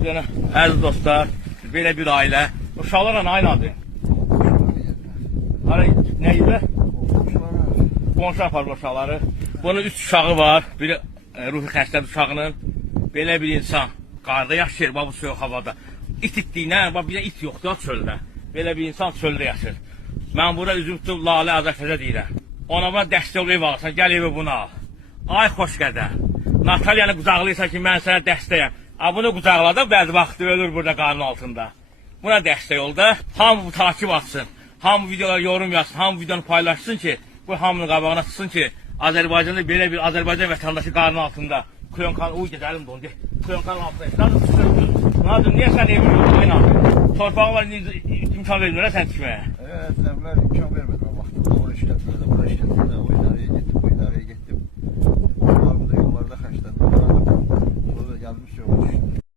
Yəni, əziz dostlar, belə bir ailə. Uşaqlarla aynıdır. Nə idi? Qonşu aparır uşaqları. Bunun 3 uşağı var. Biri ruhi xəstədir uşağının. Belə bir insan qarda yaşayır, bu soyuq havada. İt itdiyinə, bir də it yoxdur çöldə. Belə bir insan çöldə yaşır. Mən burada üzüm tutub Lalə Azərfəzə deyirəm. Ona buna dəstək ol, ev alırsan, gəl evi buna al. Ay xoş qədər. Natalyanı qucaqlayırsan ki, mən sənə dəstəyəm. Bunu qucaqladı, bəzi vaxtı ölür burada qarnın altında. Buna dəstək ol da, hamı takip atsın. Hamı videolar yorum yazsın, hamı videonu paylaşsın ki, bu hamının qabağına çıxsın ki, Azərbaycanda belə bir Azərbaycan vətəndaşı qarnın altında. Kuyonkan, gedəlim dondu. Kuyonkanın altında. Nazım, niyə sən evin yoxdur, inanır? Torpağın var, imkan vermirlər sən tikməyə. Evet, evlər imkan vermədi. Vaxtında o işlətmədə, bura işlətmədə, o idarəyə getdi, bu idarəyə getdi.